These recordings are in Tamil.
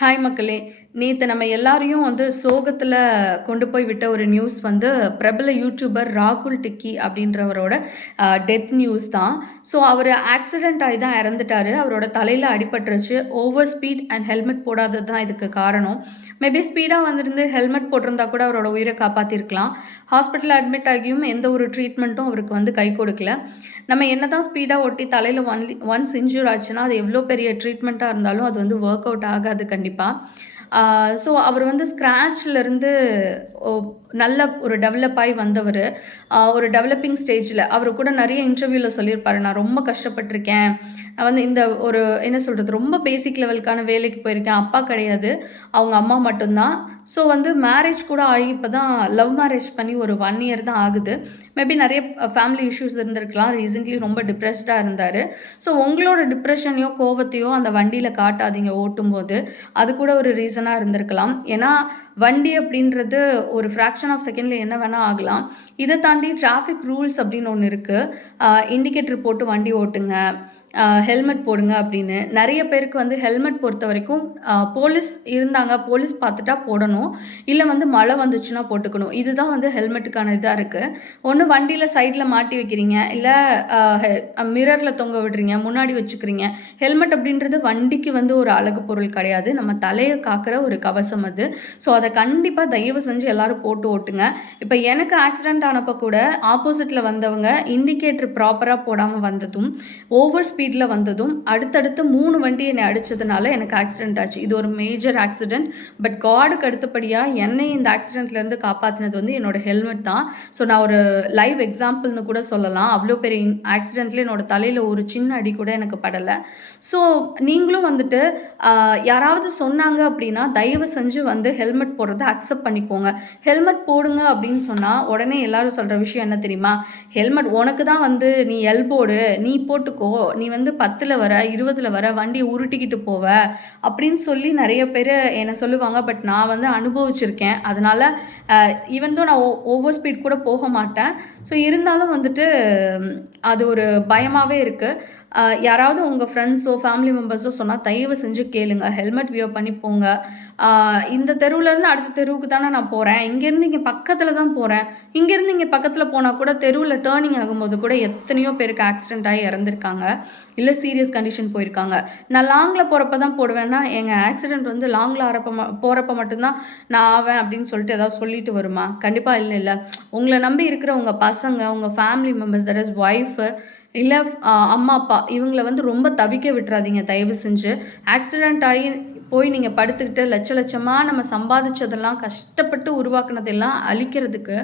ஹாய் மக்களே! நேத்து நம்ம எல்லாரையும் சோகத்துல கொண்டு போய் விட்ட ஒரு நியூஸ் பிரபல யூடியூபர் ராகுல் டிக்கி அப்படின்றவரோட டெத் நியூஸ் தான். ஸோ அவரு ஆக்சிடென்ட் ஆயி தான் இறந்துட்டாரு. அவரோட தலையில அடிபட்டுருச்சு. ஓவர் ஸ்பீட் அண்ட் ஹெல்மெட் போடாதது தான் இதுக்கு காரணம். மேபி ஸ்பீடா வந்திருந்து ஹெல்மெட் போட்டிருந்தா கூட அவரோட உயிரை காப்பாத்திருக்கலாம். ஹாஸ்பிட்டல்ல அட்மிட் ஆகியும் எந்த ஒரு ட்ரீட்மெண்ட்டும் அவருக்கு கை கொடுக்கல. நம்ம என்னதான் ஸ்பீடா ஓட்டி தலையில ஒன்ஸ் இன்ஜூர் ஆச்சுன்னா, அது எவ்வளோ பெரிய ட்ரீட்மெண்ட்டா இருந்தாலும் அது ஒர்க் அவுட் ஆகாது கண்டிப்பா. ஸோ அவர் ஸ்க்ராட்ச்லேருந்து ஒ நல்ல ஒரு டெவலப் ஆகி வந்தவர். ஒரு டெவலப்பிங் ஸ்டேஜில் அவர் கூட நிறைய இன்டர்வியூவில் சொல்லியிருப்பாரு, நான் ரொம்ப கஷ்டப்பட்டிருக்கேன். நான் இந்த ஒரு என்ன சொல்கிறது, ரொம்ப பேசிக் லெவலுக்கான வேலைக்கு போயிருக்கேன். அப்பா கிடையாது, அவங்க அம்மா மட்டும்தான். ஸோ மேரேஜ் கூட ஆகி இப்போ தான் லவ் மேரேஜ் பண்ணி ஒரு 1 இயர் தான் ஆகுது. மேபி நிறைய ஃபேமிலி இஷ்யூஸ் இருந்திருக்கலாம். ரீசெண்ட்லி ரொம்ப டிப்ரெஸ்டாக இருந்தார். ஸோ உங்களோட டிப்ரெஷனையோ கோவத்தையோ அந்த வண்டியில் காட்டாதீங்க ஓட்டும்போது. அது கூட ஒரு ரீசனாக இருந்திருக்கலாம். ஏன்னா வண்டி அப்படின்றது ஒரு ஃப்ராக்ஷன் ஆஃப் செகண்டில் என்ன வேணால் ஆகலாம். இதை தாண்டி டிராஃபிக் ரூல்ஸ் அப்படின்னு ஒன்று இருக்குது. இண்டிகேட்டர் போட்டு வண்டி ஓட்டுங்க, ஹெல்மெட் போடுங்க அப்படின்னு. நிறைய பேருக்கு ஹெல்மெட் பொறுத்த வரைக்கும் போலீஸ் இருந்தாங்க, போலீஸ் பார்த்துட்டா போடணும், இல்லை மழை வந்துச்சுன்னா போட்டுக்கணும். இதுதான் ஹெல்மெட்டுக்கான இதாக இருக்குது. ஒன்று வண்டியில் சைடில் மாட்டி வைக்கிறீங்க, இல்லை மிரரில் தொங்க விடுறீங்க, முன்னாடி வச்சுக்கிறீங்க. ஹெல்மெட் அப்படின்றது வண்டிக்கு ஒரு அழகு பொருள் கிடையாது, நம்ம தலையை காக்கிற ஒரு கவசம் அது. ஸோ அதை கண்டிப்பாக தயவு செஞ்சு எல்லோரும் போட்டு ஓட்டுங்க. இப்போ எனக்கு ஆக்சிடென்ட் ஆனப்போ கூட ஆப்போசிட்டில் வந்தவங்க இண்டிகேட்டர் ப்ராப்பராக போடாமல் வந்ததும், ஓவர் ஸ்பீடில் வந்ததும், அடுத்தடுத்து 3 வண்டி என்னை அடித்ததுனால எனக்கு ஆக்சிடென்ட் ஆச்சு. இது ஒரு மேஜர் ஆக்சிடென்ட். பட் காடுக்கு அடுத்தபடியாக என்னை இந்த ஆக்சிடென்ட்லேருந்து காப்பாற்றினது என்னோட ஹெல்மெட் தான். ஸோ நான் ஒரு லைவ் எக்ஸாம்பிள்னு கூட சொல்லலாம். அவ்வளோ பெரிய ஆக்சிடென்ட்ல என்னோட தலையில் ஒரு சின்ன அடி கூட எனக்கு படலை. ஸோ நீங்களும் யாராவது சொன்னாங்க அப்படின்னா தயவு செஞ்சு ஹெல்மெட் போடுறத அக்செப்ட் பண்ணிக்கோங்க. ஹெல்மெட் போடுங்க அப்படின்னு சொன்னால் உடனே எல்லாரும் சொல்கிற விஷயம் என்ன தெரியுமா? ஹெல்மெட் உனக்கு தான் நீ எல்போடு, நீ போட்டுக்கோ, நீ 10ல் வர 20ல் வர வண்டியை உருட்டிக்கிட்டு போவ அப்படின்னு சொல்லி நிறைய பேர் என்னை சொல்லுவாங்க. பட் நான் அனுபவிச்சிருக்கேன். அதனால் ஈவன் தான் நான் ஓவர் ஸ்பீட் கூட போக மாட்டேன். ஸோ இருந்தாலும் அது ஒரு பயமாகவே இருக்குது. யாராவது உங்கள் ஃப்ரெண்ட்ஸோ ஃபேமிலி மெம்பர்ஸோ சொன்னால் தயவு செஞ்சு கேளுங்க, ஹெல்மெட் வியர் பண்ணி போங்க. இந்த தெருவுலேருந்து அடுத்த தெருவுக்கு தானே நான் போகிறேன், இங்கேருந்து இங்கே பக்கத்தில் தான் போகிறேன், இங்கேருந்து இங்கே பக்கத்தில் போனால் கூட தெருவில் டேர்னிங் ஆகும்போது கூட எத்தனையோ பேருக்கு ஆக்சிடென்ட் ஆகி இறந்துருக்காங்க, இல்லை சீரியஸ் கண்டிஷன் போயிருக்காங்க. நான் லாங்கில் போகிறப்ப தான் போடுவேன்னா எங்கள் ஆக்சிடென்ட் லாங்கில் போகிறப்ப மட்டும்தான் நான் ஆவேன் அப்படின்னு சொல்லிட்டு ஏதாவது சொல்லிட்டு வருமா? கண்டிப்பாக இல்லை. உங்களை நம்பி இருக்கிற உங்கள் பசங்க, உங்கள் family members, that is wife, இல்லை அம்மா அப்பா, இவங்கள ரொம்ப தவிக்க விட்டுறாதீங்க தயவு செஞ்சு. ஆக்சிடென்ட் ஆகி போய் நீங்கள் படுத்துக்கிட்டு லட்சமாக நம்ம சம்பாதிச்சதெல்லாம் கஷ்டப்பட்டு உருவாக்குனதெல்லாம் அழிக்கிறதுக்கு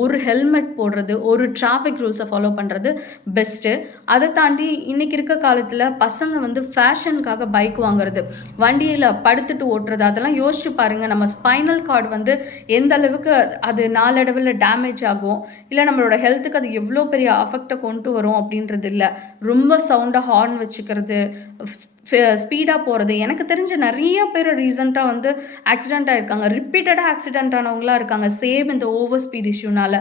ஒரு ஹெல்மெட் போடுறது, ஒரு டிராஃபிக் ரூல்ஸை ஃபாலோ பண்ணுறது பெஸ்ட்டு. அதை தாண்டி இன்றைக்கி இருக்க காலத்தில் பசங்க ஃபேஷனுக்காக பைக் வாங்குறது, வண்டியில் படுத்துட்டு ஓட்டுறது, அதெல்லாம் யோசிச்சு பாருங்கள். நம்ம ஸ்பைனல் கார்டு எந்த அளவுக்கு அது நாளடைவில் டேமேஜ் ஆகும், இல்லை நம்மளோட ஹெல்த்துக்கு அது எவ்வளோ பெரிய அஃபெக்டை கொண்டு வரும் அப்படின்றது இல்லை. ரொம்ப சவுண்டாக ஹார்ன் வச்சுக்கிறது, ஸ்பீடாக போகிறது. எனக்கு தெரிஞ்ச நிறைய பேர் ரீசெண்டாக ஆக்சிடெண்ட் ஆகிருக்காங்க. ரிப்பீட்டடாக ஆக்சிடெண்ட் ஆனவங்களாக இருக்காங்க, சேம் இந்த ஓவர் ஸ்பீட் இஷ்யூனால்.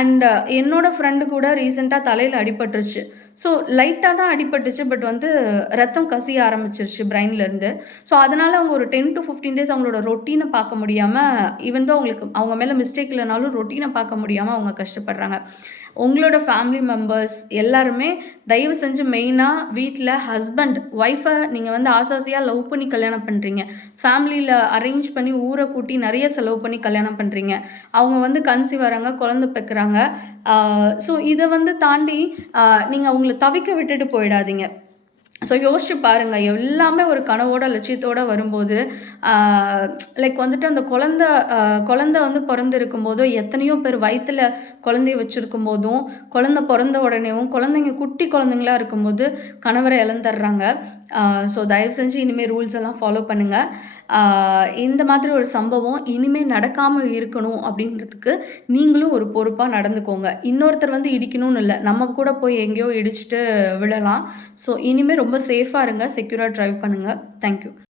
அண்ட் என்னோடய ஃப்ரெண்டு கூட ரீசெண்டாக தலையில் அடிபட்டுருச்சு. ஸோ லைட்டாக தான் அடிபட்டுச்சு, பட் ரத்தம் கசிய ஆரம்பிச்சிருச்சு பிரெயின்லேருந்து. ஸோ அதனால் அவங்க ஒரு 10 to 15 days அவங்களோட ரொட்டீனை பார்க்க முடியாமல், ஈவன் தான் அவங்க மேலே மிஸ்டேக் இல்லைனாலும் ரொட்டீனை பார்க்க முடியாமல் அவங்க கஷ்டப்படுறாங்க. உங்களோட ஃபேமிலி மெம்பர்ஸ் எல்லாருமே தயவு செஞ்சு மெயினாக வீட்டில் ஹஸ்பண்ட் ஒய்ஃபை நீங்கள் ஆசாசியாக லவ் பண்ணி கல்யாணம் பண்ணுறீங்க, ஃபேமிலியில் அரேஞ்ச் பண்ணி ஊரை கூட்டி நிறைய செலவு பண்ணி கல்யாணம் பண்ணுறீங்க, அவங்க கன்சீவ் வராங்க, குழந்தை பெக்குறாங்க. ஸோ இதை தாண்டி நீங்கள் அவங்கள தவிக்க விட்டுட்டு போயிடாதீங்க. ஸோ யோசிச்சு பாருங்கள், எல்லாமே ஒரு கனவோட லட்சியத்தோடு வரும்போது லைக் அந்த குழந்தை பிறந்திருக்கும் போதும், எத்தனையோ பேர் வயிற்றில் குழந்தைய வச்சுருக்கும் போதும், குழந்தை பிறந்த உடனேவும், குழந்தைங்க குட்டி குழந்தைங்களா இருக்கும்போது கணவரை இழந்துடுறாங்க. ஸோ தயவு செஞ்சு இனிமேல் ரூல்ஸ் எல்லாம் ஃபாலோ பண்ணுங்கள். இந்த மாதிரி ஒரு சம்பவம் இனிமேல் நடக்காமல் இருக்கணும் அப்படின்றதுக்கு நீங்களும் ஒரு பொறுப்பாக நடந்துக்கோங்க. இன்னொருத்தர் இடிக்கணும்னு இல்லை, நம்ம கூட போய் எங்கேயோ இடிச்சுட்டு விழலாம். ஸோ இனிமேல் ரொம்ப சேஃபாக இருங்க, செக்யூராக ட்ரைவ் பண்ணுங்கள். தேங்க்யூ.